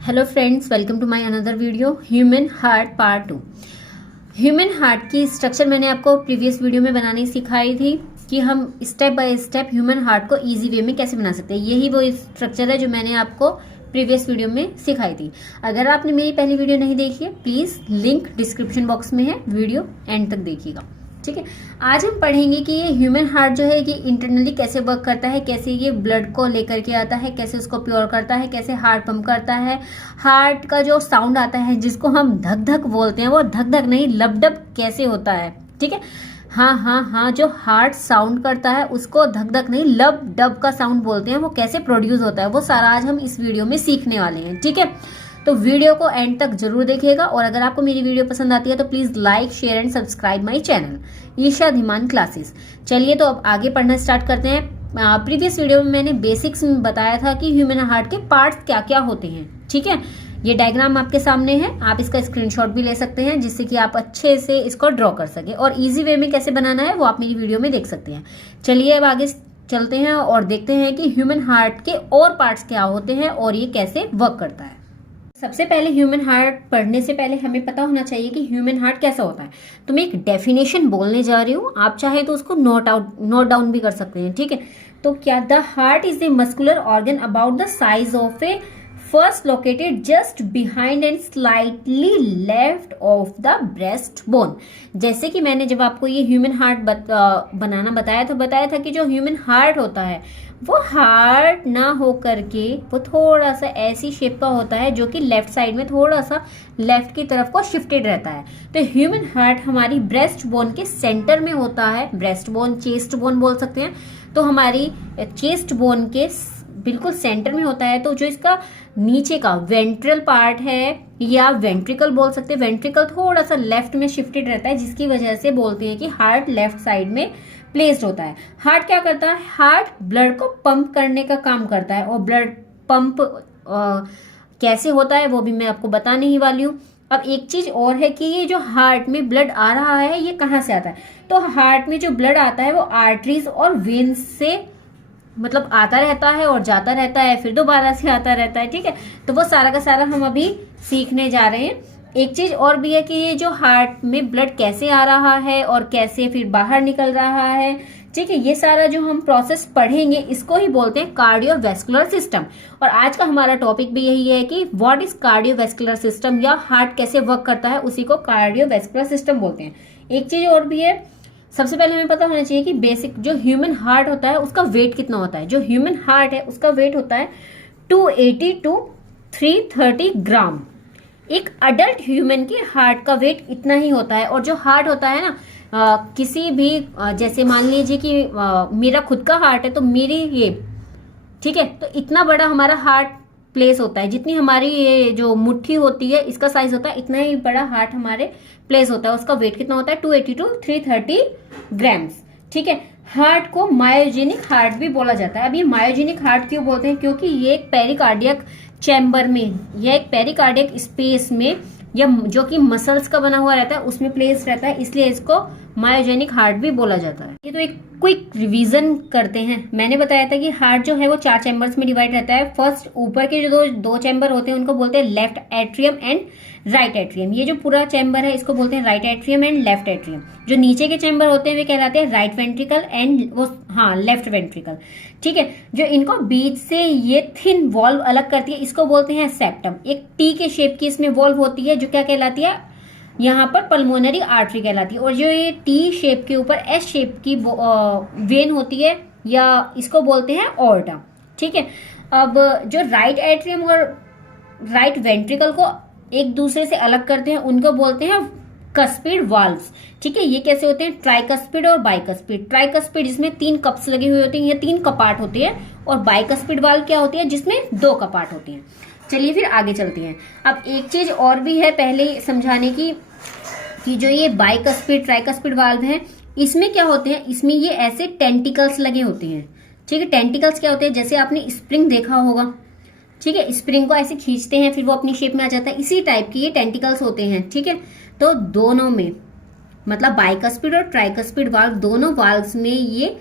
Hello friends, welcome to my another video human heart part 2। Human heart की structure मैंने आपको previous video में बनानी सिखाई थी कि हम step by step human heart को इजी वे में कैसे बना सकते हैं। यही वो स्ट्रक्चर है जो मैंने आपको प्रीवियस वीडियो में सिखाई थी। अगर आपने मेरी पहली वीडियो नहीं देखी है, प्लीज लिंक डिस्क्रिप्शन बॉक्स में है, वीडियो एंड तक देखिएगा। ठीक है, आज हम पढ़ेंगे कि ये ह्यूमन हार्ट जो है ये इंटरनली कैसे वर्क करता है, कैसे ये ब्लड को लेकर के आता है, कैसे उसको प्योर करता है, कैसे हार्ट पंप करता है। हार्ट का जो साउंड आता है जिसको हम धक धक बोलते हैं, वो धक धक नहीं लब डब कैसे होता है। ठीक है, हाँ, जो हार्ट साउंड करता है उसको धक धक नहीं लब डब का साउंड बोलते हैं। वो कैसे प्रोड्यूस होता है वो सारा आज हम इस वीडियो में सीखने वाले हैं। ठीक है, तो वीडियो को एंड तक जरूर देखिएगा और अगर आपको मेरी वीडियो पसंद आती है तो please like share and subscribe my channel Isha Dhiman classes. चलिए तो अब आगे पढ़ना स्टार्ट करते हैं। प्रीवियस वीडियो में मैंने बेसिक्स में बताया था कि ह्यूमन हार्ट के पार्ट्स क्या क्या होते हैं। ठीक है, ये डायग्राम आपके सामने है, आप इसका स्क्रीनशॉट भी ले सकते हैं जिससे कि आप अच्छे से इसको ड्रॉ कर सके और इजी वे में कैसे बनाना है वो आप मेरी वीडियो में देख सकते हैं। चलिए अब आगे चलते हैं और देखते हैं कि ह्यूमन हार्ट के और पार्ट्स क्या होते हैं और ये कैसे वर्क करता है। सबसे पहले ह्यूमन हार्ट पढ़ने से पहले हमें पता होना चाहिए कि ह्यूमन हार्ट कैसा होता है। तो मैं एक डेफिनेशन बोलने जा रही हूँ, आप चाहे तो उसको नोट डाउन भी कर सकते हैं। ठीक है, तो क्या the heart is a muscular organ about the size of A first located just behind and slightly left of the breast bone. जैसे कि मैंने जब आपको ये ह्यूमन हार्ट बनाना बताया था कि जो ह्यूमन हार्ट होता है वो हार्ट ना हो करके वो थोड़ा सा ऐसी शेप का होता है जो कि लेफ्ट साइड में थोड़ा सा लेफ्ट की तरफ को शिफ्टेड रहता है। तो ह्यूमन हार्ट हमारी ब्रेस्ट बोन के सेंटर में होता है। ब्रेस्ट बोन चेस्ट बोन बोल सकते हैं। तो हमारी चेस्ट बोन के बिल्कुल सेंटर में होता है। तो जो इसका नीचे का वेंट्रल पार्ट है या वेंट्रिकल बोल सकते हैं, वेंट्रिकल थोड़ा सा लेफ्ट में शिफ्टेड रहता है जिसकी वजह से बोलते हैं कि हार्ट लेफ्ट साइड में प्लेस्ड होता है। हार्ट क्या करता है? हार्ट ब्लड को पंप करने का काम करता है और ब्लड पंप कैसे होता है वो भी मैं आपको बताने ही वाली हूँ। अब एक चीज और है कि ये जो हार्ट में ब्लड आ रहा है ये कहाँ से आता है। तो हार्ट में जो ब्लड आता है वो आर्टरीज और वेन्स से मतलब आता रहता है और जाता रहता है, फिर दोबारा से आता रहता है। ठीक है, तो वो सारा का सारा हम अभी सीखने जा रहे हैं। एक चीज और भी है कि ये जो हार्ट में ब्लड कैसे आ रहा है और कैसे फिर बाहर निकल रहा है। ठीक है, ये सारा जो हम प्रोसेस पढ़ेंगे इसको ही बोलते हैं कार्डियोवैस्कुलर सिस्टम। और आज का हमारा टॉपिक भी यही है कि व्हाट इज कार्डियोवैस्कुलर सिस्टम या हार्ट कैसे वर्क करता है, उसी को कार्डियोवैस्कुलर सिस्टम बोलते हैं। एक चीज और भी है, सबसे पहले हमें पता होना चाहिए कि बेसिक जो ह्यूमन हार्ट होता है उसका वेट कितना होता है। जो ह्यूमन हार्ट है उसका वेट होता है 280 to 330 ग्राम। एक अडल्ट ह्यूमन के हार्ट का वेट इतना ही होता है। और जो हार्ट होता है ना किसी भी जैसे मान लीजिए कि मेरा खुद का हार्ट है तो मेरी ये ठीक है, तो इतना बड़ा हमारा हार्ट प्लेस होता है, जितनी हमारी ये जो मुट्ठी होती है इसका साइज होता है इतना ही बड़ा हार्ट हमारे प्लेस होता है। उसका वेट कितना होता है 280 to 330 ग्राम्स। ठीक है, हार्ट को मायोजेनिक हार्ट भी बोला जाता है। अब ये मायोजेनिक हार्ट क्यों बोलते हैं? क्योंकि ये एक पेरिकार्डियक चैम्बर में या एक पेरिकार्डियक स्पेस में या जो कि मसल्स का बना हुआ रहता है उसमें प्लेस रहता है, इसलिए इसको मायोजेनिक हार्ट भी बोला जाता है। ये तो एक क्विक रिवीजन करते हैं। मैंने बताया था कि हार्ट जो है वो 4 चैम्बर्स में डिवाइड रहता है। फर्स्ट ऊपर के जो दो चैम्बर होते हैं उनको बोलते हैं left atrium and right atrium. ये जो पूरा चैम्बर है इसको बोलते हैं right atrium and left atrium. जो नीचे के चैम्बर होते हैं वे कहलाते हैं राइट वेंट्रिकल एंड वो लेफ्ट वेंट्रिकल। ठीक है, जो इनको बीच से ये थिन वॉल्व अलग करती है इसको बोलते हैं सेप्टम। एक टी के शेप की इसमें वॉल्व होती है जो क्या कहलाती है, यहाँ पर पल्मोनरी आर्टरी कहलाती है। और जो ये टी शेप के ऊपर एस शेप की वेन होती है या इसको बोलते हैं ऑर्टा। ठीक है, अब जो राइट एट्रियम और राइट वेंट्रिकल को एक दूसरे से अलग करते हैं उनको बोलते हैं कस्पिड वाल्व्स। ठीक है, ये कैसे होते हैं? ट्राइकस्पिड और बाइकस्पिड। ट्राइकस्पिड जिसमें 3 कप्स लगे हुए होते हैं, ये 3 कपाट होते हैं। और बाइकस्पिड वाल्व क्या होती है? जिसमें 2 कपाट होते हैं। चलिए फिर आगे चलते हैं। अब एक चीज और भी है पहले समझाने की कि जो ये बाइकस्पिड ट्राइकस्पिड वाल्व है इसमें क्या होते हैं, इसमें ये ऐसे टेंटिकल्स लगे होते हैं। ठीक है, टेंटिकल्स क्या होते हैं? जैसे आपने स्प्रिंग देखा होगा। ठीक है, स्प्रिंग को ऐसे खींचते हैं फिर वो अपनी शेप में आ जाता है, इसी टाइप की ये टेंटिकल्स होते हैं। ठीक है, तो दोनों में मतलब बाइकस्पिड और ट्राइकस्पिड वाल्व दोनों वाल्व्स में ये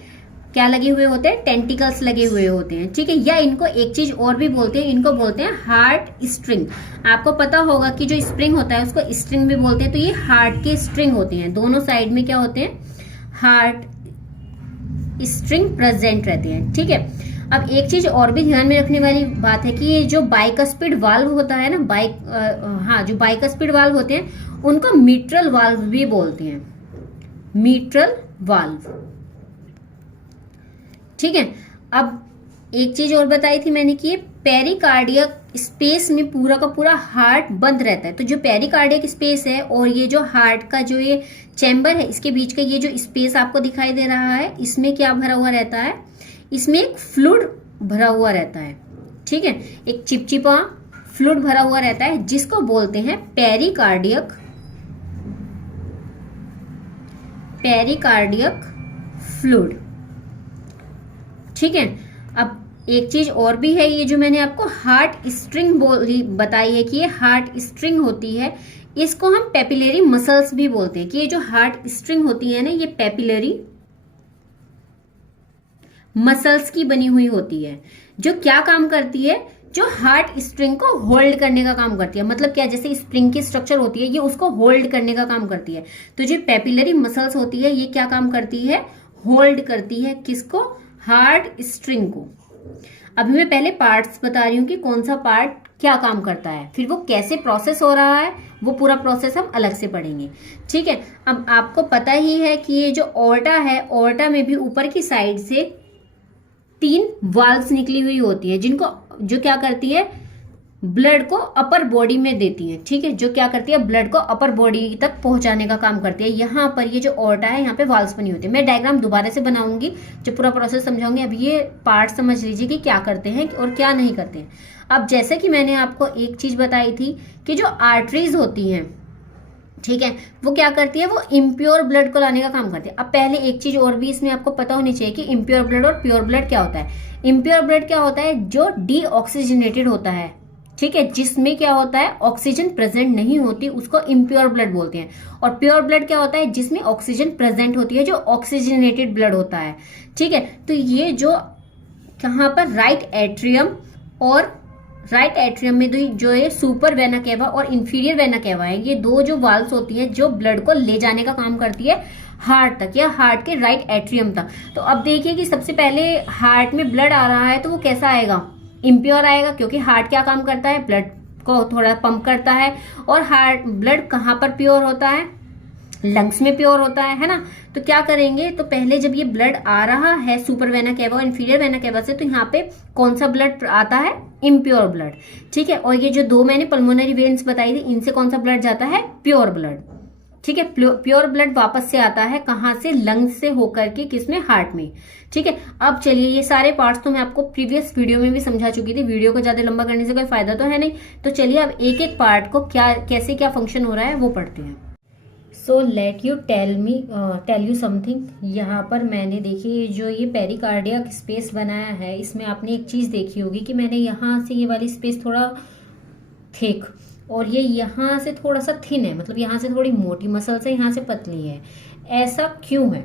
क्या लगे हुए होते हैं, टेंटिकल्स लगे हुए होते हैं, ठीक है। या इनको एक चीज और भी बोलते हैं, इनको बोलते हैं हार्ट स्ट्रिंग। आपको पता होगा कि जो स्प्रिंग होता है उसको स्ट्रिंग भी बोलते हैं, तो ये हार्ट के स्ट्रिंग होते हैं, दोनों साइड में क्या होते हैं, हार्ट स्ट्रिंग प्रेजेंट रहते हैं, ठीक है। अब एक चीज और भी ध्यान में रखने वाली बात है कि ये जो बाइकस्पिड वाल्व होता है ना, जो बाइकस्पिड वाल्व होते हैं उनको मिट्रल वाल्व भी बोलते हैं, मिट्रल वाल्व, ठीक है। अब एक चीज और बताई थी मैंने कि पेरिकार्डियक स्पेस में पूरा का पूरा हार्ट बंद रहता है। तो जो पेरिकार्डियक स्पेस है और ये जो हार्ट का जो ये चैम्बर है, इसके बीच का ये जो स्पेस आपको दिखाई दे रहा है, इसमें क्या भरा हुआ रहता है, इसमें एक फ्लूइड भरा हुआ रहता है, ठीक है। एक चिपचिपा फ्लूइड भरा हुआ रहता है जिसको बोलते हैं पेरिकार्डियक फ्लूइड, ठीक है। अब एक चीज और भी है, ये जो मैंने आपको हार्ट स्ट्रिंग बताई है कि ये हार्ट स्ट्रिंग होती है, इसको हम पेपिलरी मसल्स भी बोलते हैं। कि ये जो हार्ट स्ट्रिंग होती है ना, ये पेपिलरी मसल्स की बनी हुई होती है, जो क्या काम करती है, जो हार्ट स्ट्रिंग को होल्ड करने का काम करती है। मतलब क्या, जैसे स्प्रिंग की स्ट्रक्चर होती है, ये उसको होल्ड करने का काम करती है। तो जो पेपिलरी मसल्स होती है, ये क्या काम करती है, होल्ड करती है किसको, हार्ट स्ट्रिंग को। अभी मैं पहले पार्ट्स बता रही हूं कि कौन सा पार्ट क्या काम करता है, फिर वो कैसे प्रोसेस हो रहा है, वो पूरा प्रोसेस हम अलग से पढ़ेंगे, ठीक है। अब आपको पता ही है कि ये जो ऑर्टा है, ऑर्टा में भी ऊपर की साइड से 3 वाल्व्स निकली हुई होती है, जिनको जो क्या करती है, ब्लड को अपर बॉडी में देती है, ठीक है। जो क्या करती है, ब्लड को अपर बॉडी तक पहुंचाने का काम करती है। यहाँ पर ये जो ऑर्टा है, यहाँ पे वाल्व्स बनी होती है। मैं डायग्राम दोबारा से बनाऊंगी, जो पूरा प्रोसेस समझाऊंगी। अब ये पार्ट समझ लीजिए कि क्या करते हैं और क्या नहीं करते हैं। अब जैसे कि मैंने आपको एक चीज बताई थी कि जो आर्टरीज होती हैं, ठीक है, वो क्या करती है, वो इम्प्योर ब्लड को लाने का काम करती है। अब पहले एक चीज और भी इसमें आपको पता होनी चाहिए कि इम्प्योर ब्लड और प्योर ब्लड क्या होता है। इम्प्योर ब्लड क्या होता है, जो डीऑक्सीजनेटेड होता है, ठीक है, जिसमें क्या होता है, ऑक्सीजन प्रेजेंट नहीं होती, उसको इम्प्योर ब्लड बोलते हैं। और प्योर ब्लड क्या होता है, जिसमें ऑक्सीजन प्रेजेंट होती है, जो ऑक्सीजनेटेड ब्लड होता है, ठीक है। तो ये जो कहाँ पर, राइट एट्रियम में जो ये सुपर वेना केवा और इंफीरियर वेना केवा है, ये दो जो वाल्व्स होती है जो ब्लड को ले जाने का काम करती है हार्ट तक, या हार्ट के राइट एट्रियम तक। तो अब देखिए कि सबसे पहले हार्ट में ब्लड आ रहा है तो वो कैसा आएगा, इम्प्योर आएगा, क्योंकि हार्ट क्या काम करता है, ब्लड को थोड़ा पंप करता है। और हार्ट ब्लड कहाँ पर प्योर होता है, लंग्स में प्योर होता है ना। तो क्या करेंगे, तो पहले जब ये ब्लड आ रहा है सुपर वेना केवा और इंफीरियर वेना केवा से, तो यहाँ पे कौन सा ब्लड आता है, इम्प्योर ब्लड, ठीक है। और ये जो 2 मैंने पल्मोनरी वेन्स बताई थी, इनसे कौन सा ब्लड जाता है, प्योर ब्लड, ठीक है। प्योर ब्लड वापस से आता है कहाँ से, लंग्स से होकर के किसमें, हार्ट में, ठीक है। अब चलिए, ये सारे पार्ट्स तो मैं आपको प्रीवियस वीडियो में भी समझा चुकी थी, वीडियो को ज्यादा लंबा करने से कोई फायदा तो है नहीं। तो चलिए अब एक एक पार्ट को कैसे क्या फंक्शन हो रहा है वो पढ़ते हैं। So let you tell you something. यहाँ पर मैंने देखिए जो ये पेरिकार्डियक स्पेस बनाया है, इसमें आपने एक चीज देखी होगी कि मैंने यहाँ से ये वाली स्पेस थोड़ा थिक और ये यहाँ से थोड़ा सा थिन है, मतलब यहाँ से थोड़ी मोटी मसल्स है, यहाँ से पतली है। ऐसा क्यों है,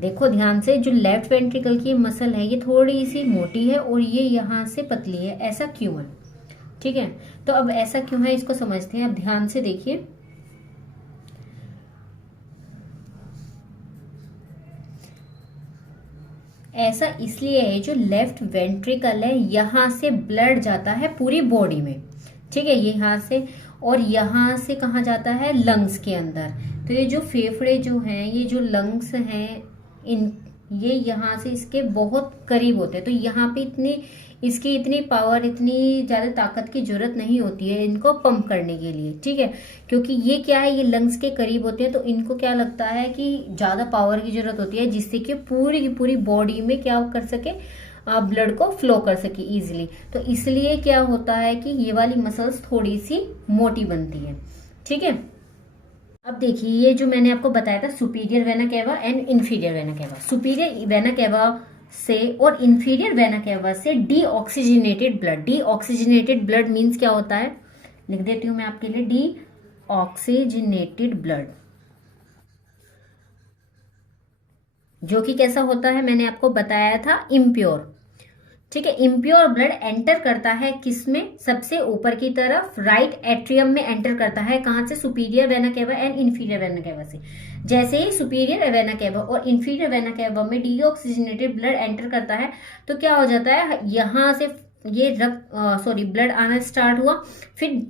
देखो ध्यान से, जो लेफ्ट वेंट्रिकल की मसल है ये थोड़ी सी मोटी है और ये यहाँ से पतली है, ऐसा क्यों है, ठीक है। तो अब ऐसा क्यों है इसको समझते हैं। अब ध्यान से देखिए, ऐसा इसलिए है, जो लेफ्ट वेंट्रिकल है यहाँ से ब्लड जाता है पूरी बॉडी में, ठीक है, ये यहाँ से, और यहाँ से कहाँ जाता है, लंग्स के अंदर। तो ये जो फेफड़े जो हैं, ये जो लंग्स हैं, ये यहाँ से इसके बहुत करीब होते हैं। तो यहाँ पे इसकी इतनी पावर, इतनी ज्यादा ताकत की जरूरत नहीं होती है इनको पंप करने के लिए, ठीक है। क्योंकि ये क्या है, ये लंग्स के करीब होते हैं, तो इनको क्या लगता है कि ज्यादा पावर की जरूरत होती है, जिससे कि पूरी की पूरी बॉडी में क्या कर सके, ब्लड को फ्लो कर सके इजिली। तो इसलिए क्या होता है कि ये वाली मसल्स थोड़ी सी मोटी बनती है, ठीक है। अब देखिए, ये जो मैंने आपको बताया था superior vena cava and inferior vena cava, superior vena cava से और इंफीरियर वेना केवा से डीऑक्सीजनेटेड ब्लड मीन्स क्या होता है, लिख देती हूं मैं आपके लिए, डीऑक्सीजनेटेड ब्लड, जो कि कैसा होता है मैंने आपको बताया था, इम्प्योर। ठीक है, इम्प्योर ब्लड एंटर करता है किसमें, सबसे ऊपर की तरफ राइट एट्रियम में एंटर करता है। कहां से, superior vena cava and inferior vena cava से। जैसे ही सुपीरियर वेना केवा और इंफीरियर वेना केवा में डीऑक्सीजनेटेड ब्लड एंटर करता है तो क्या हो जाता है, यहां से ये ब्लड आना स्टार्ट हुआ। फिर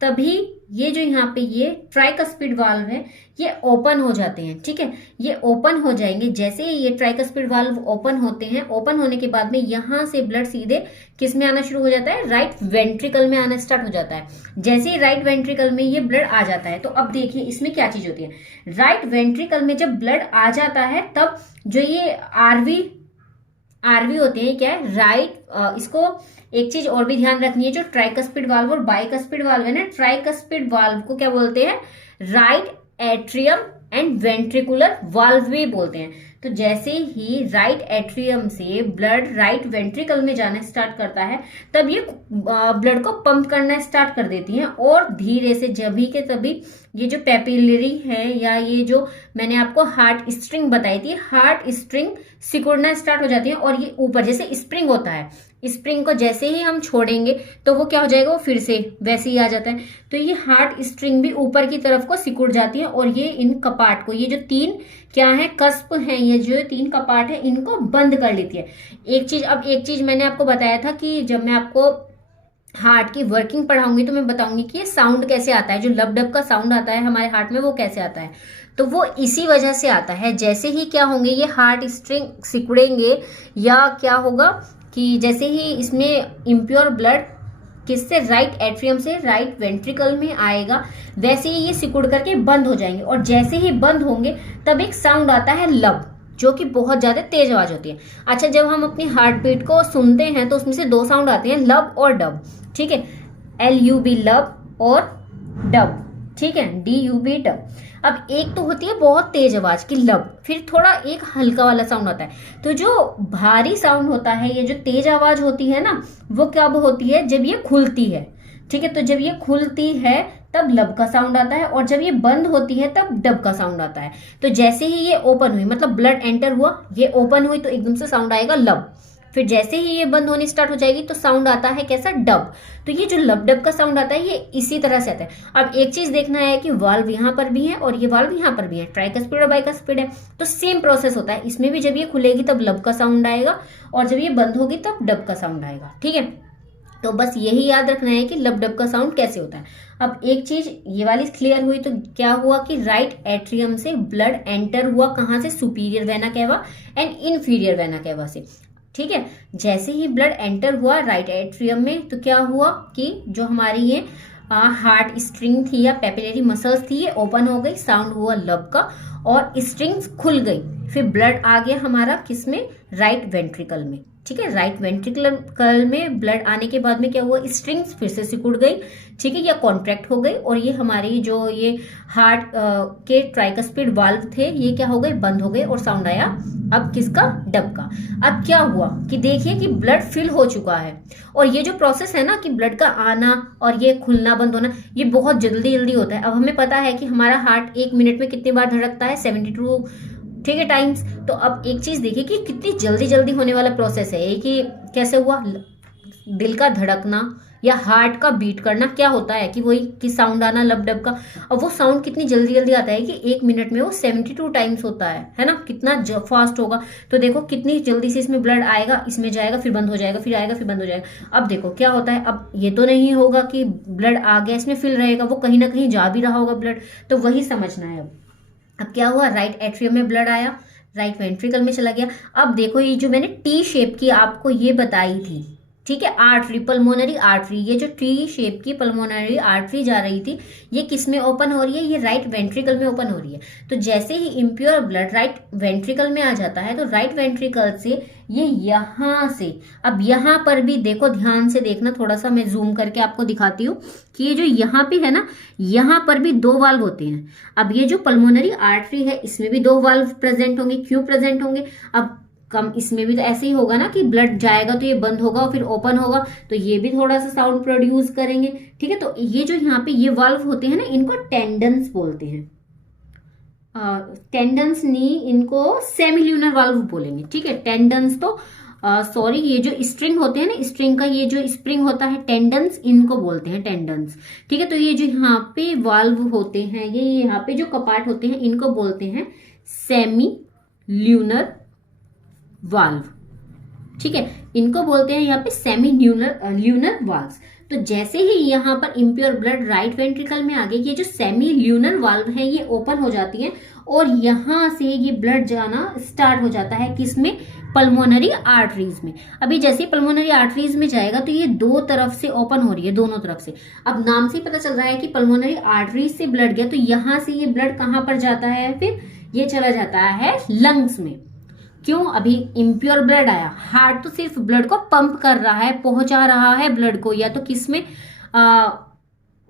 तभी ये जो यहाँ पे ये ट्राइकस्पिड वाल्व है ये ओपन हो जाते हैं। ठीक है, ये ओपन हो जाएंगे। जैसे ही ये ट्राइकस्पिड वाल्व ओपन होते हैं, ओपन होने के बाद में यहां से ब्लड सीधे किस में आना शुरू हो जाता है, राइट वेंट्रिकल में आना स्टार्ट हो जाता है। जैसे ही राइट वेंट्रिकल में ये ब्लड आ जाता है तो अब देखिए इसमें क्या चीज होती है, राइट वेंट्रिकल में जब ब्लड आ जाता है तब जो ये आरवी होते हैं, क्या है, राइट। इसको एक चीज और भी ध्यान रखनी है, जो ट्राइकस्पिड वाल्व और बाइकस्पिड वाल्व है ना, ट्राइकस्पिड वाल्व को क्या बोलते हैं, right atrium and ventricular valve भी बोलते हैं। तो जैसे ही राइट एट्रियम से ब्लड राइट वेंट्रिकल में जाना स्टार्ट करता है तब ये ब्लड को पंप करना स्टार्ट कर देती हैं, और धीरे से जभी के तभी ये जो पैपिलरी है या ये जो मैंने आपको हार्ट स्ट्रिंग बताई थी, हार्ट स्ट्रिंग सिकुड़ना स्टार्ट हो जाती है। और ये ऊपर जैसे स्प्रिंग होता है, स्प्रिंग को जैसे ही हम छोड़ेंगे तो वो क्या हो जाएगा, वो फिर से वैसे ही आ जाता है। तो ये हार्ट स्ट्रिंग भी ऊपर की तरफ को सिकुड़ जाती है और ये इन कपाट को, ये जो तीन क्या है, कस्प है, ये जो तीन कपाट है इनको बंद कर लेती है। एक चीज मैंने आपको बताया था कि जब मैं आपको हार्ट की वर्किंग पढ़ाऊंगी तो मैं बताऊंगी कि ये साउंड कैसे आता है, जो लब डब का साउंड आता है हमारे हार्ट में वो कैसे आता है। तो वो इसी वजह से आता है। जैसे ही क्या होंगे, ये हार्ट स्ट्रिंग सिकुड़ेंगे या क्या होगा कि जैसे ही इसमें इम्प्योर ब्लड किससे, राइट एट्रियम से राइट वेंट्रिकल में आएगा, वैसे ही ये सिकुड़ करके बंद हो जाएंगे। और जैसे ही बंद होंगे तब एक साउंड आता है लब, जो कि बहुत ज्यादा तेज आवाज होती है। अच्छा, जब हम अपनी हार्ट बीट को सुनते हैं तो उसमें से दो साउंड आते हैं, लब और डब। ठीक है, LUB लब और डब। ठीक है, DUB डब। अब एक तो होती है बहुत तेज आवाज की लब, फिर थोड़ा एक हल्का वाला साउंड आता है। तो जो भारी साउंड होता है, ये जो तेज आवाज होती है ना, वो कब होती है, जब ये खुलती है। ठीक है, तो जब ये खुलती है तब लब का साउंड आता है, और जब ये बंद होती है तब डब का साउंड आता है। तो जैसे ही ये ओपन हुई, मतलब ब्लड एंटर हुआ, ये ओपन हुई, तो एकदम से साउंड आएगा लब। फिर जैसे ही ये बंद होनी स्टार्ट हो जाएगी तो साउंड आता है कैसा, डब। तो ये जो लब डब का साउंड आता है ये इसी तरह से आता है। अब एक चीज देखना है कि वाल्व यहाँ पर भी है और ये वाल्व यहाँ पर भी है, ट्राइकस्पिड और बाइकस्पिड है, तो सेम प्रोसेस होता है। इसमें भी जब ये खुलेगी तब लब का साउंड आएगा, और जब ये बंद होगी तब डब का साउंड आएगा। ठीक है, तो बस यही याद रखना है कि लब डब का साउंड कैसे होता है। अब एक चीज ये वाली क्लियर हुई, तो क्या हुआ कि राइट एट्रियम से ब्लड एंटर हुआ, कहां से, superior vena cava and inferior vena cava से। ठीक है, जैसे ही ब्लड एंटर हुआ राइट एट्रियम में तो क्या हुआ कि जो हमारी ये हार्ट स्ट्रिंग थी या पेपिलरी मसल्स थी ये ओपन हो गई, साउंड हुआ लब का, और स्ट्रिंग्स खुल गई। फिर ब्लड आ गया हमारा किसमें, राइट वेंट्रिकल में। ठीक है, राइट वेंट्रिकल में ब्लड आने के बाद में क्या हुआ, स्ट्रिंग्स फिर से सिकुड़ गई। ठीक है, या कॉन्ट्रैक्ट हो गई, और ये हमारी जो ये हार्ट के ट्राइकस्पिड वाल्व थे ये क्या हो गए, बंद हो गए, और साउंड आया अब किसका, डब का। अब क्या हुआ कि देखिए कि ब्लड फिल हो चुका है, और ये जो प्रोसेस है ना कि ब्लड का आना और ये खुलना बंद होना, ये बहुत जल्दी जल्दी होता है। अब हमें पता है कि हमारा हार्ट 1 मिनट में कितनी बार धड़कता है, 72, ठीक है, टाइम्स। तो अब एक चीज देखिए कि कितनी जल्दी जल्दी होने वाला प्रोसेस है कि कैसे हुआ, दिल का धड़कना या हार्ट का बीट करना क्या होता है कि वही कि साउंड आना लब डब का। अब वो साउंड कितनी जल्दी जल्दी आता है कि 1 मिनट में वो 72 टाइम्स होता है ना, कितना फास्ट होगा। तो देखो कितनी जल्दी से इसमें ब्लड आएगा, इसमें जाएगा, फिर बंद हो जाएगा, फिर आएगा, फिर बंद हो जाएगा। अब देखो क्या होता है, अब ये तो नहीं होगा कि ब्लड आ गया इसमें फिल रहेगा, वो कहीं ना कहीं जा भी रहा होगा ब्लड, तो वही समझना है। अब क्या हुआ, राइट एट्रियम में ब्लड आया, राइट वेंट्रिकल में चला गया। अब देखो ये जो मैंने टी शेप की आपको ये बताई थी, ठीक है, आर्टरी, पल्मोनरी आर्टरी, ये जो टी शेप की पल्मोनरी आर्टरी जा रही थी ये किस में ओपन हो रही है, ये राइट वेंट्रिकल में ओपन हो रही है। तो जैसे ही इम्प्योर ब्लड राइट वेंट्रिकल में आ जाता है तो राइट वेंट्रिकल से ये यहां से, अब यहां पर भी देखो, ध्यान से देखना, थोड़ा सा मैं जूम करके आपको दिखाती हूँ कि ये जो यहाँ पे है ना, यहाँ पर भी 2 वाल्व होते हैं। अब ये जो पल्मोनरी आर्टरी है इसमें भी 2 वाल्व प्रेजेंट होंगे। क्यों प्रेजेंट होंगे, अब कम इसमें भी तो ऐसे ही होगा ना कि ब्लड जाएगा तो ये बंद होगा और फिर ओपन होगा, तो ये भी थोड़ा सा साउंड प्रोड्यूस करेंगे। ठीक है, तो ये जो यहाँ पे ये वाल्व होते हैं ना, इनको टेंडेंस बोलते हैं। टेंडन्स नहीं, इनको सेमी ल्यूनर वाल्व बोलेंगे, ठीक है। टेंडन्स तो सॉरी, ये जो स्ट्रिंग होते हैं ना, स्ट्रिंग का ये जो स्प्रिंग होता है, टेंडन्स, इनको बोलते हैं टेंडन्स, ठीक है। तो ये जो यहाँ पे वाल्व होते हैं, ये यहाँ पे जो कपाट होते हैं, इनको बोलते हैं सेमी ल्यूनर वाल्व, ठीक है। इनको बोलते हैं यहाँ पे सेमी ल्यूनर वाल्व्स। तो जैसे ही यहाँ पर इम्प्योर ब्लड राइट वेंट्रिकल में आ गई, ये जो सेमी ल्यूनर वाल्व है ये ओपन हो जाती है और यहाँ से ये ब्लड जाना स्टार्ट हो जाता है, किसमें? पल्मोनरी आर्टरीज में। अभी जैसे ही पल्मोनरी आर्टरीज में जाएगा तो ये दो तरफ से ओपन हो रही है, दोनों तरफ से। अब नाम से पता चल रहा है कि पल्मोनरी आर्टरीज से ब्लड गया, तो यहाँ से ये ब्लड कहाँ पर जाता है? फिर ये चला जाता है लंग्स में। क्यों? अभी इम्प्योर ब्लड आया, हार्ट तो सिर्फ ब्लड को पंप कर रहा है, पहुंचा रहा है ब्लड को, या तो किसमें?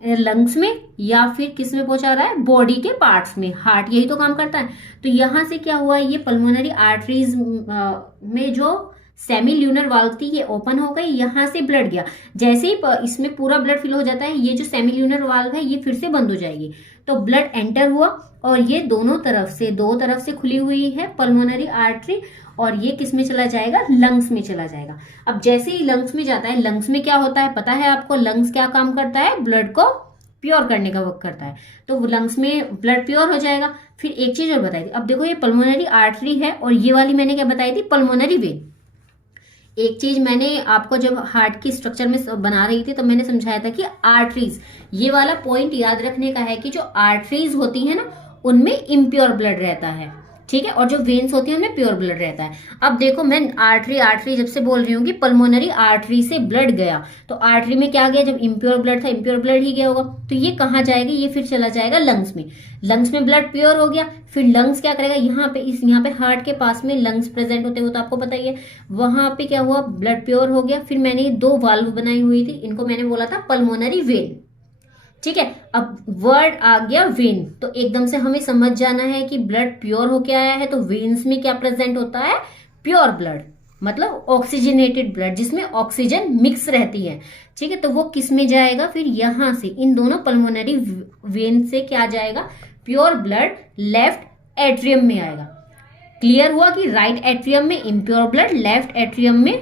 लंग्स में, या फिर किस में पहुंचा रहा है? बॉडी के पार्ट्स में। हार्ट यही तो काम करता है। तो यहां से क्या हुआ, ये पल्मोनरी आर्टरीज में जो सेमी ल्यूनर वाल्व थी ये ओपन हो गई, यहां से ब्लड गया। जैसे ही इसमें पूरा ब्लड फिल हो जाता है, ये जो सेमी ल्यूनर वाल्व है ये फिर से बंद हो जाएगी। तो ब्लड एंटर हुआ और ये दो तरफ से खुली हुई है पल्मोनरी आर्टरी, और ये किस में चला जाएगा? लंग्स में चला जाएगा। अब जैसे ही लंग्स में जाता है, लंग्स में क्या होता है पता है आपको? लंग्स क्या काम करता है? ब्लड को प्योर करने का वर्क करता है। तो लंग्स में ब्लड प्योर हो जाएगा। फिर एक चीज और बताई थी, अब देखो ये पल्मोनरी आर्टरी है और ये वाली मैंने क्या बताई थी? Pulmonary vein. एक चीज मैंने आपको जब हार्ट की स्ट्रक्चर में बना रही थी तो मैंने समझाया था कि आर्टरीज, ये वाला पॉइंट याद रखने का है कि जो आर्टरीज होती है ना उनमें इम्प्योर ब्लड रहता है, ठीक है, और जो वेन्स होती है उनमें प्योर ब्लड रहता है। अब देखो मैं आर्टरी जब से बोल रही हूँ कि पल्मोनरी आर्टरी से ब्लड गया, तो आर्टरी में क्या गया? जब इम्प्योर ब्लड था, इम्प्योर ब्लड ही गया होगा। तो ये कहाँ जाएगा? ये फिर चला जाएगा लंग्स में। लंग्स में ब्लड प्योर हो गया, फिर लंग्स क्या करेगा? यहाँ पे हार्ट के पास में लंग्स प्रेजेंट होते हो तो आपको पता ही है, वहां पे क्या हुआ? ब्लड प्योर हो गया। फिर मैंने दो वाल्व बनाई हुई थी, इनको मैंने बोला था पल्मोनरी वेन, ठीक है। अब वर्ड आ गया वेन, तो एकदम से हमें समझ जाना है कि ब्लड प्योर होके आया है, तो वेन्स में क्या प्रेजेंट होता है? प्योर ब्लड, मतलब ऑक्सीजनेटेड ब्लड जिसमें ऑक्सीजन मिक्स रहती है, ठीक है। तो वो किस में जाएगा? फिर यहां से इन दोनों पल्मोनरी वेन से क्या जाएगा? प्योर ब्लड लेफ्ट एट्रियम में आएगा। क्लियर हुआ कि राइट एट्रियम में इम्प्योर ब्लड, लेफ्ट एट्रियम में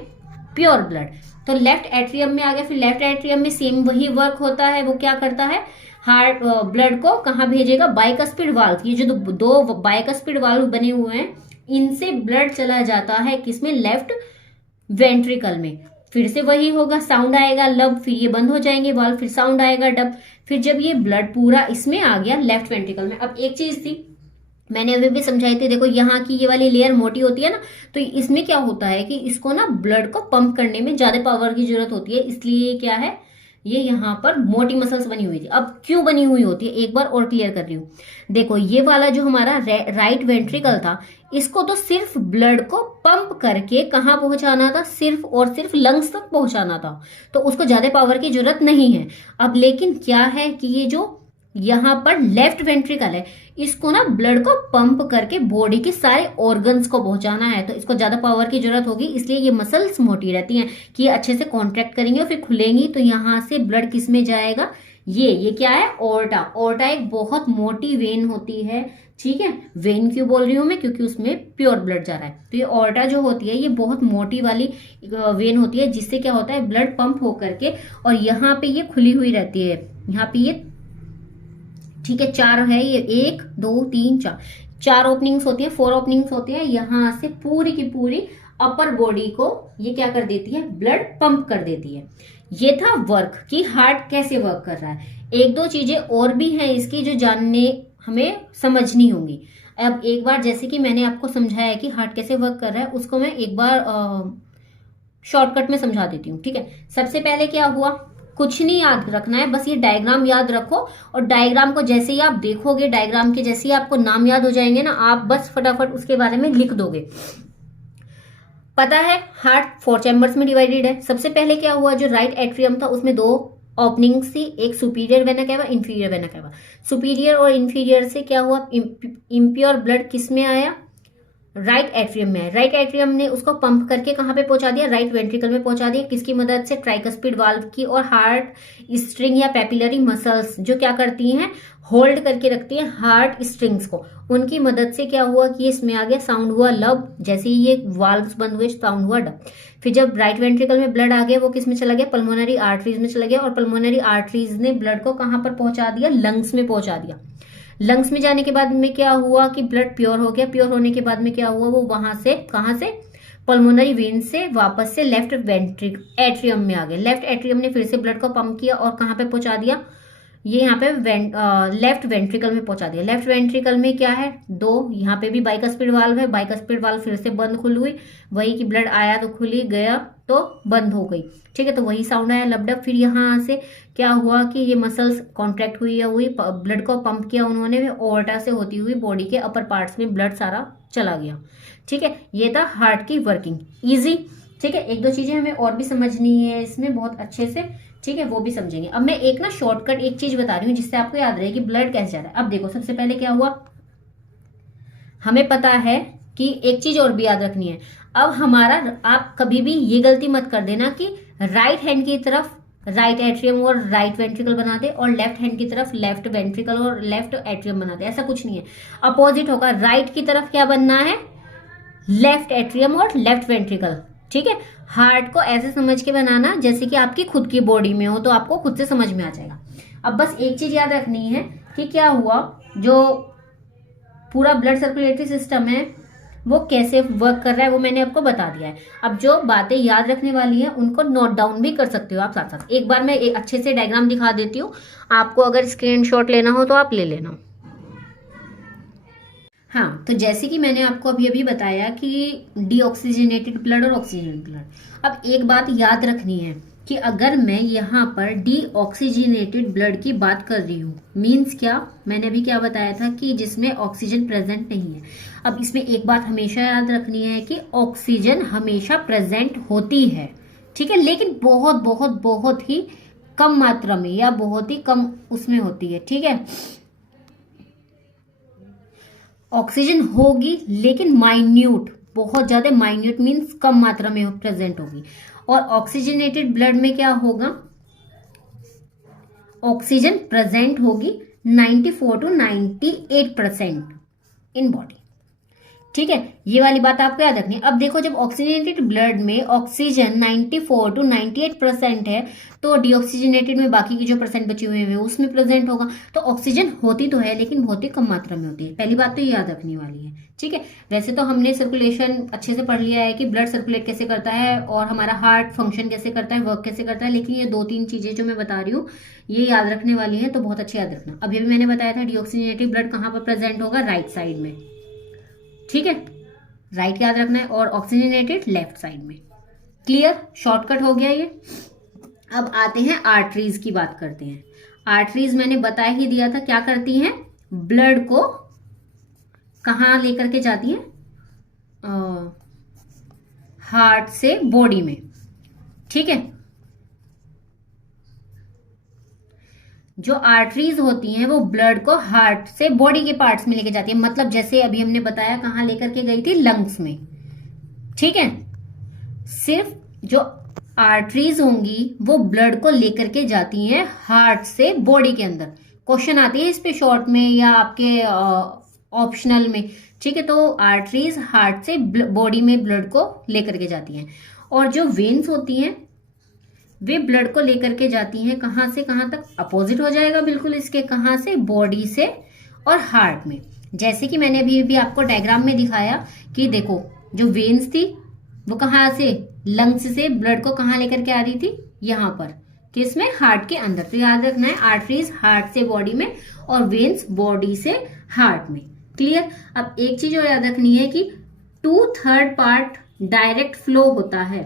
प्योर ब्लड। तो लेफ्ट एट्रियम में आ गया। फिर लेफ्ट एट्रियम में सेम वही वर्क होता है, वो क्या करता है? हार्ट ब्लड को कहाँ भेजेगा? बाइकस्पिड वाल्व, ये जो दो बाइकस्पिड वाल्व बने हुए हैं इनसे ब्लड चला जाता है किसमें? लेफ्ट वेंट्रिकल में। फिर से वही होगा, साउंड आएगा लब, फिर ये बंद हो जाएंगे वाल्व, फिर साउंड आएगा डब। फिर जब ये ब्लड पूरा इसमें आ गया लेफ्ट वेंट्रिकल में। अब एक चीज थी मैंने अभी भी समझाई थी, देखो यहाँ की ये वाली लेयर मोटी होती है ना, तो इसमें क्या होता है कि इसको ना ब्लड को पंप करने में ज्यादा पावर की जरूरत होती है, इसलिए क्या है? ये यहाँ पर मोटी मसल्स बनी हुई थी। अब क्यों बनी हुई होती है एक बार और क्लियर कर रही हूँ। देखो ये वाला जो हमारा राइट वेंट्रिकल था, इसको तो सिर्फ ब्लड को पंप करके कहाँ पहुंचाना था? सिर्फ और सिर्फ लंग्स तक पहुंचाना था, तो उसको ज्यादा पावर की जरूरत नहीं है। अब लेकिन क्या है कि ये जो यहाँ पर लेफ्ट वेंट्रिकल है, इसको ना ब्लड को पंप करके बॉडी के सारे ऑर्गन्स को पहुंचाना है, तो इसको ज्यादा पावर की जरूरत होगी, इसलिए ये मसल्स मोटी रहती हैं कि ये अच्छे से कॉन्ट्रैक्ट करेंगे और फिर खुलेंगी। तो यहाँ से ब्लड किस में जाएगा? ये क्या है? ओर्टा। ओर्टा एक बहुत मोटी वेन होती है, ठीक है। वेन क्यों बोल रही हूं मैं? क्योंकि उसमें प्योर ब्लड जा रहा है। तो ये ओर्टा जो होती है ये बहुत मोटी वाली वेन होती है, जिससे क्या होता है? ब्लड पंप होकर के, और यहाँ पे ये खुली हुई रहती है, यहाँ पे ये, ठीक है, चार है ये, 1 2 3 4, 4 ओपनिंग्स होती है, 4 ओपनिंग्स होती है। यहां से पूरी की पूरी अपर बॉडी को ये क्या कर देती है? ब्लड पंप कर देती है। ये था वर्क कि हार्ट कैसे वर्क कर रहा है। एक दो चीजें और भी हैं इसकी जो जानने हमें समझनी होंगी। अब एक बार जैसे कि मैंने आपको समझाया कि हार्ट कैसे वर्क कर रहा है, उसको मैं एक बार शॉर्टकट में समझा देती हूँ, ठीक है। सबसे पहले क्या हुआ? कुछ नहीं याद रखना है, बस ये डायग्राम याद रखो, और डायग्राम को जैसे ही आप देखोगे, डायग्राम के जैसे ही आपको नाम याद हो जाएंगे ना, आप बस फटाफट उसके बारे में लिख दोगे। पता है हार्ट 4 चैम्बर्स में डिवाइडेड है। सबसे पहले क्या हुआ? जो राइट एट्रियम था उसमें 2 ओपनिंग्स थी, एक superior vena cava, inferior vena cava. Superior और इंफीरियर से क्या हुआ? इम्प्योर ब्लड किस में आया? राइट एट्रियम में है। राइट एट्रियम ने उसको पंप करके कहाँ पे पहुंचा दिया, राइट वेंट्रिकल में पहुंचा दिया। किसकी मदद से, ट्राइकस्पिड वाल्व की और हार्ट स्ट्रिंग या पैपिलरी मसल्स जो क्या करती हैं, होल्ड करके रखती हैं हार्ट स्ट्रिंग्स को, उनकी मदद से क्या हुआ कि इसमें आ गया, साउंड हुआ लब। जैसे ही ये वाल्व्स बंद हुए साउंड हुआ डब। फिर जब राइट वेंट्रिकल में ब्लड आ गया वो किस में चला गया, पल्मोनरी आर्टरीज में चला गया, और पल्मोनरी आर्टरीज ने ब्लड को कहाँ पर पहुंचा दिया, लंग्स में पहुंचा दिया। लंग्स में जाने के बाद में क्या हुआ कि ब्लड प्योर हो गया। प्योर होने के बाद में क्या हुआ, वो वहां से कहां से, पल्मोनरी वेन से वापस से लेफ्ट एट्रियम में आ गए। लेफ्ट एट्रियम ने फिर से ब्लड को पंप किया और कहां पे पहुंचा दिया, ये यहाँ पे लेफ्ट वेंट्रिकल में पहुंचा दिया। लेफ्ट वेंट्रिकल में क्या है, दो, यहाँ पे भी बाइकस्पिड वाल्व है। बाइकस्पिड वाल्व फिर से बंद खुल हुई, वही कि ब्लड आया तो खुली, गया तो बंद हो गई। ठीक है, तो वही साउंड आया लबडब। फिर यहाँ से क्या हुआ कि ये मसल्स कॉन्ट्रैक्ट हुई या हुई, ब्लड को पंप किया उन्होंने, ओवर्टा से होती हुई बॉडी के अपर पार्ट्स में ब्लड सारा चला गया। ठीक है, ये था हार्ट की वर्किंग, इजी। ठीक है, एक दो चीजें हमें और भी समझनी है इसमें बहुत अच्छे से, ठीक है, वो भी समझेंगे। अब मैं एक ना शॉर्टकट एक चीज बता रही हूँ जिससे आपको याद रहे कि ब्लड कैसे जा रहा है। अब देखो, सबसे पहले क्या हुआ, हमें पता है कि एक चीज और भी याद रखनी है। अब हमारा, आप कभी भी ये गलती मत कर देना कि राइट हैंड की तरफ राइट एट्रियम और राइट वेंट्रिकल बना दे और लेफ्ट हैंड की तरफ लेफ्ट वेंट्रिकल और लेफ्ट एट्रियम बना दे, ऐसा कुछ नहीं है। अपोजिट होगा, राइट की तरफ क्या बनना है, लेफ्ट एट्रियम और लेफ्ट वेंट्रिकल। ठीक है, हार्ट को ऐसे समझ के बनाना जैसे कि आपकी खुद की बॉडी में हो, तो आपको खुद से समझ में आ जाएगा। अब बस एक चीज याद रखनी है कि क्या हुआ, जो पूरा ब्लड सर्कुलेटरी सिस्टम है वो कैसे वर्क कर रहा है वो मैंने आपको बता दिया है। अब जो बातें याद रखने वाली है उनको नोट डाउन भी कर सकते हो आप साथ साथ। एक बार मैं एक अच्छे से डायग्राम दिखा देती हूँ, आपको अगर स्क्रीनशॉट लेना हो तो आप ले लेना। हाँ, तो जैसे कि मैंने आपको अभी अभी बताया कि डीऑक्सीजनेटेड ब्लड और ऑक्सीजनेटेड ब्लड। अब एक बात याद रखनी है कि अगर मैं यहाँ पर डीऑक्सीजनेटेड ब्लड की बात कर रही हूँ, मीन्स क्या, मैंने अभी क्या बताया था कि जिसमें ऑक्सीजन प्रेजेंट नहीं है। अब इसमें एक बात हमेशा याद रखनी है कि ऑक्सीजन हमेशा प्रेजेंट होती है, ठीक है, लेकिन बहुत बहुत बहुत ही कम मात्रा में या बहुत ही कम उसमें होती है। ठीक है, ऑक्सीजन होगी लेकिन माइन्यूट, बहुत ज्यादा माइन्यूट मीन्स कम मात्रा में प्रेजेंट होगी। और ऑक्सीजनेटेड ब्लड में क्या होगा, ऑक्सीजन प्रेजेंट होगी 94 to 98% इन बॉडी। ठीक है, ये वाली बात आपको याद रखनी है। अब देखो, जब ऑक्सीजनेटेड ब्लड में ऑक्सीजन 94 to 98% है तो डीऑक्सीजनेटेड में बाकी की जो परसेंट बची हुई है उसमें प्रेजेंट होगा। तो ऑक्सीजन होती तो है लेकिन बहुत ही कम मात्रा में होती है, पहली बात तो ये याद रखने वाली है। ठीक है, वैसे तो हमने सर्कुलेशन अच्छे से पढ़ लिया है कि ब्लड सर्कुलेट कैसे करता है और हमारा हार्ट फंक्शन कैसे करता है, वर्क कैसे करता है, लेकिन ये दो तीन चीजें जो मैं बता रही हूँ ये याद रखने वाली है, तो बहुत अच्छे याद रखना। अभी भी मैंने बताया था डीऑक्सीजनेटेड ब्लड कहाँ पर प्रेजेंट होगा, राइट साइड में। ठीक है, राइट याद रखना है और ऑक्सीजनेटेड लेफ्ट साइड में। क्लियर, शॉर्टकट हो गया ये। अब आते हैं आर्टरीज की बात करते हैं। आर्टरीज मैंने बता ही दिया था क्या करती हैं, ब्लड को कहां लेकर के जाती हैं, हार्ट से बॉडी में। ठीक है, जो आर्टरीज होती हैं वो ब्लड को हार्ट से बॉडी के पार्ट्स में लेके जाती है। मतलब जैसे अभी हमने बताया कहां लेकर के गई थी, लंग्स में। ठीक है, सिर्फ जो आर्टरीज होंगी वो ब्लड को लेकर के जाती हैं हार्ट से बॉडी के अंदर। क्वेश्चन आती है इस पे शॉर्ट में या आपके ऑप्शनल में। ठीक है, तो आर्टरीज हार्ट से बॉडी में ब्लड को लेकर के जाती हैं, और जो वेन्स होती हैं वे ब्लड को लेकर के जाती हैं कहां से कहां तक, अपोजिट हो जाएगा बिल्कुल इसके, कहां से, बॉडी से और हार्ट में। जैसे कि मैंने अभी भी आपको डायग्राम में दिखाया कि देखो, जो वेन्स थी वो कहां से, लंग्स से ब्लड को कहां लेकर के आ रही थी, यहां पर, किसमें, हार्ट के अंदर। तो याद रखना है आर्टरीज हार्ट से बॉडी में और वेन्स बॉडी से हार्ट में। क्लियर। अब एक चीज और याद रखनी है कि 2/3 पार्ट डायरेक्ट फ्लो होता है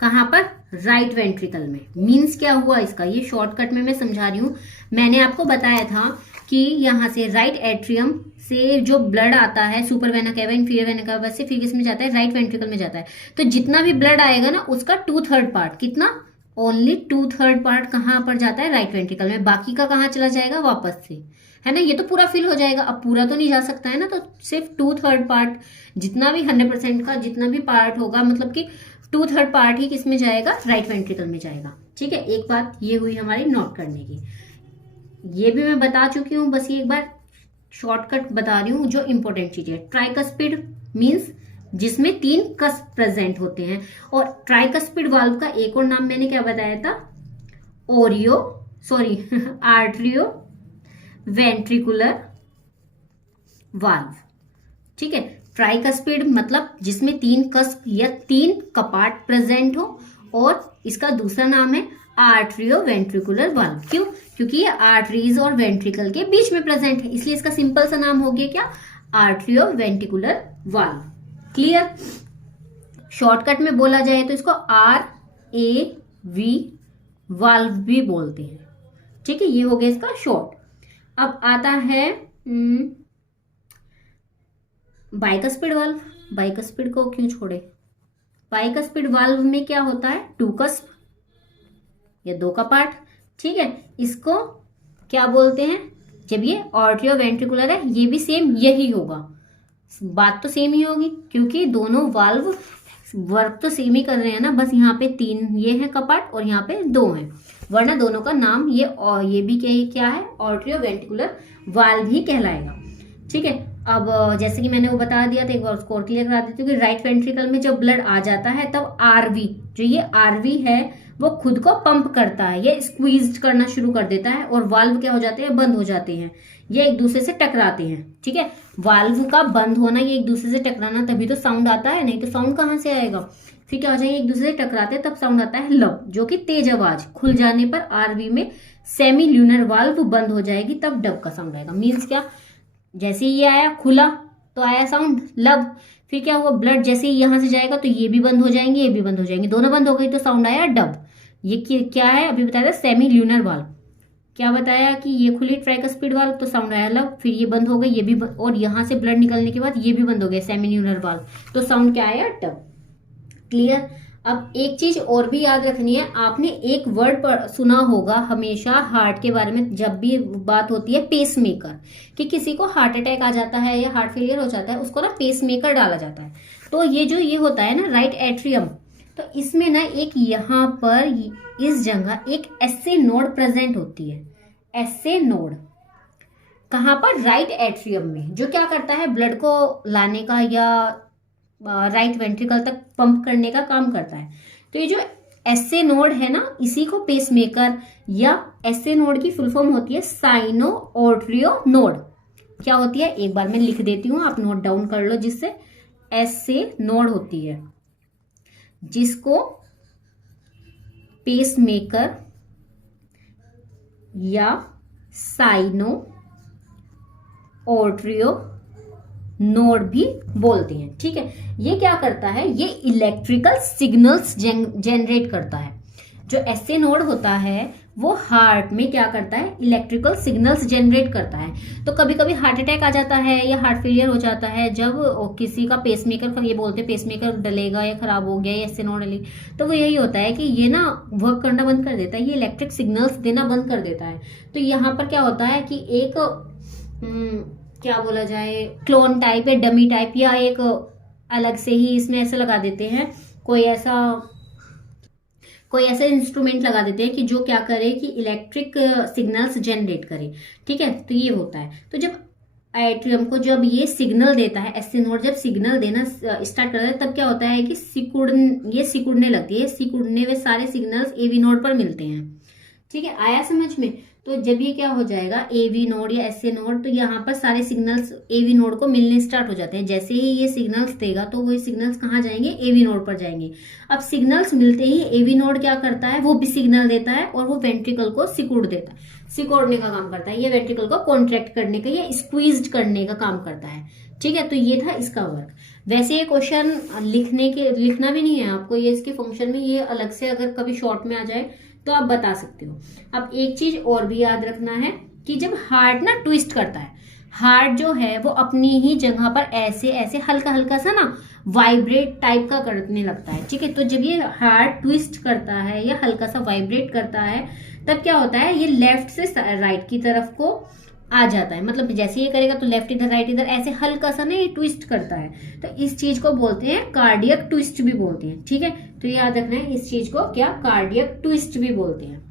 कहां पर, राइट वेंट्रिकल में। मीन्स क्या हुआ इसका, ये शॉर्टकट में मैं समझा रही हूं। मैंने आपको बताया था कि यहां से राइट एट्रियम से जो ब्लड आता है super vena cava, inferior vena cava से फिर किस में जाता है, राइट वेंट्रिकल में जाता है। तो जितना भी ब्लड आएगा ना उसका 2/3 पार्ट, कितना, ओनली 2/3 पार्ट कहां पर जाता है, राइट वेंट्रिकल में। बाकी का कहां चला जाएगा, वापस से है ना, ये तो पूरा फिल हो जाएगा। अब पूरा तो नहीं जा सकता है ना, तो सिर्फ 2/3 पार्ट, जितना भी 100% का जितना भी पार्ट होगा, मतलब कि 2/3 पार्ट ही किस में जाएगा, राइट वेंट्रिकल में जाएगा। ठीक है, एक बात ये हुई हमारी नोट करने की। ये भी मैं बता चुकी हूँ, बस ये एक बार शॉर्टकट बता रही हूँ जो इंपॉर्टेंट चीज है। ट्राइकस्पिड मीन्स जिसमें 3 कस्प प्रेजेंट होते हैं। और ट्राइकस्पिड वाल्व का एक और नाम मैंने क्या बताया था, आर्ट्रियो वेंट्रिकुलर वाल्व। ठीक है, ट्राइकस्पिड मतलब जिसमें 3 कस्प या 3 कपाट प्रेजेंट हो, और इसका दूसरा नाम है आर्ट्रियो वेंट्रिकुलर वाल्व। क्यों? क्योंकि ये आर्टरीज और वेंट्रिकल के बीच में प्रेजेंट है, इसलिए इसका सिंपल सा नाम हो गया क्या, atrio ventricular valve. Clear? Shortcut में बोला जाए तो इसको RAV वाल्व भी बोलते हैं। ठीक है, ये हो गया इसका शॉर्ट। अब आता है बाइकस्पिड वाल्व। बाइकस्पिड को क्यों छोड़े, बाइकस्पिड वाल्व में क्या होता है, 2 कस्प या 2 कपाट। ठीक है, इसको क्या बोलते हैं, जब ये आर्ट्रियो वेंट्रिकुलर है, ये भी सेम यही होगा, बात तो सेम ही होगी, क्योंकि दोनों वाल्व वर्क तो सेम ही कर रहे हैं ना, बस यहाँ पे 3 ये है कपाट और यहाँ पे 2 है, वरना दोनों का नाम ये भी क्या है, आर्ट्रियो वेंट्रिकुलर वाल्व ही कहलाएगा। ठीक है, अब जैसे कि मैंने वो बता दिया था, एक बार उसको और क्लियर करा देती हूँ कि राइट वेंट्रिकल में जब ब्लड आ जाता है तब RV, जो ये RV है वो खुद को पंप करता है, ये स्क्वीज करना शुरू कर देता है, और वाल्व क्या हो जाते हैं, बंद हो जाते हैं, ये एक दूसरे से टकराते हैं। ठीक है, वाल्व का बंद होना, ये एक दूसरे से टकराना, तभी तो साउंड आता है, नहीं तो साउंड कहाँ से आएगा। फिर क्या हो जाएगा, एक दूसरे से टकराते हैं तब साउंड आता है लब, जो कि तेज आवाज। खुल जाने पर RV में सेमी ल्यूनर वाल्व बंद हो जाएगी, तब डब का साउंड आएगा। मीन्स क्या, जैसे ये आया खुला तो आया साउंड लब, फिर क्या हुआ, ब्लड जैसे ही यहां से जाएगा तो ये भी बंद हो जाएंगे, ये भी बंद हो जाएंगे, दोनों बंद हो गई तो साउंड आया डब। ये क्या है, अभी बताया था सेमी ल्यूनर वाल्व। क्या बताया कि ये खुली ट्राइकस्पिड वाल्व तो साउंड आया लब, फिर ये बंद हो गई, ये भी और यहां से ब्लड निकलने के बाद ये भी बंद हो गया सेमी ल्यूनर वाल्व, तो साउंड क्या आया, डब। क्लियर? अब एक चीज और भी याद रखनी है, आपने एक वर्ड सुना होगा हमेशा हार्ट के बारे में, जब भी बात होती है पेसमेकर, कि किसी को हार्ट अटैक आ जाता है या हार्ट फेलियर हो जाता है, उसको ना पेसमेकर डाला जाता है। तो ये होता है ना राइट एट्रियम, तो इसमें ना एक यहाँ पर इस जगह एक एसए नोड प्रेजेंट होती है। एसए नोड कहाँ पर, राइट एट्रियम में, जो क्या करता है, ब्लड को लाने का या राइट वेंट्रिकल तक पंप करने का काम करता है। तो ये जो एसए नोड है ना, इसी को पेसमेकर या एसए नोड की फुल फॉर्म होती है साइनो आर्टरियो नोड। क्या होती है, एक बार मैं लिख देती हूं, आप नोट डाउन कर लो, जिससे एसए नोड होती है, जिसको पेसमेकर या साइनो आर्टरियो नोड भी बोलते हैं। ठीक है, ये क्या करता है, ये इलेक्ट्रिकल सिग्नल्स जनरेट करता है। जो एसए नोड होता है वो हार्ट में क्या करता है, इलेक्ट्रिकल सिग्नल्स जनरेट करता है। तो कभी कभी हार्ट अटैक आ जाता है या हार्ट फेलियर हो जाता है, जब किसी का पेसमेकर, ये बोलते हैं पेसमेकर डलेगा या खराब हो गया या एसए नोड डली, तो वो यही होता है कि ये ना वर्क करना बंद कर देता है, ये इलेक्ट्रिक सिग्नल्स देना बंद कर देता है। तो यहाँ पर क्या होता है कि एक क्या बोला जाए, क्लोन टाइप या डमी टाइप, या एक अलग से ही इसमें ऐसा लगा देते हैं, कोई ऐसा इंस्ट्रूमेंट लगा देते हैं कि जो क्या करे कि इलेक्ट्रिक सिग्नल्स जनरेट करे। ठीक है, तो ये होता है। तो जब एट्रियम को जब ये सिग्नल देता है, एसए नोड जब सिग्नल देना स्टार्ट करता है, तब क्या होता है कि सिकुड़ने लगती है, सिकुड़ने में सारे सिग्नल्स एवी नोड पर मिलते हैं। ठीक है, आया समझ में? तो जब ये क्या हो जाएगा, एवी नोड या एसए नोड, तो यहाँ पर सारे सिग्नल्स एवी नोड को मिलने स्टार्ट हो जाते हैं। जैसे ही ये सिग्नल्स देगा तो वो सिग्नल्स कहाँ जाएंगे, एवी नोड पर जाएंगे। अब सिग्नल्स मिलते ही एवी नोड क्या करता है, वो भी सिग्नल देता है और वो वेंट्रिकल को सिकुड़ देता है, सिकोड़ने का काम करता है। ये वेंट्रिकल को कॉन्ट्रैक्ट करने का या स्क्वीज करने का काम करता है। ठीक है, तो ये था इसका वर्क। वैसे ये क्वेश्चन लिखना भी नहीं है आपको, ये इसके फंक्शन में ये अलग से अगर कभी शॉर्ट में आ जाए तो आप बता सकते हो। अब एक चीज और भी याद रखना है कि जब हार्ट ना ट्विस्ट करता है, हार्ट जो है वो अपनी ही जगह पर ऐसे ऐसे हल्का हल्का सा ना वाइब्रेट टाइप का करने लगता है। ठीक है, तो जब ये हार्ट ट्विस्ट करता है या हल्का सा वाइब्रेट करता है, तब क्या होता है, ये लेफ्ट से राइट की तरफ को आ जाता है, मतलब जैसे ये करेगा तो लेफ्ट इधर राइट इधर, ऐसे हल्का सा ना ये ट्विस्ट करता है, तो इस चीज को बोलते हैं कार्डियक ट्विस्ट भी बोलते हैं। ठीक है, तो याद रखना है इस चीज को क्या कार्डियक ट्विस्ट भी बोलते हैं।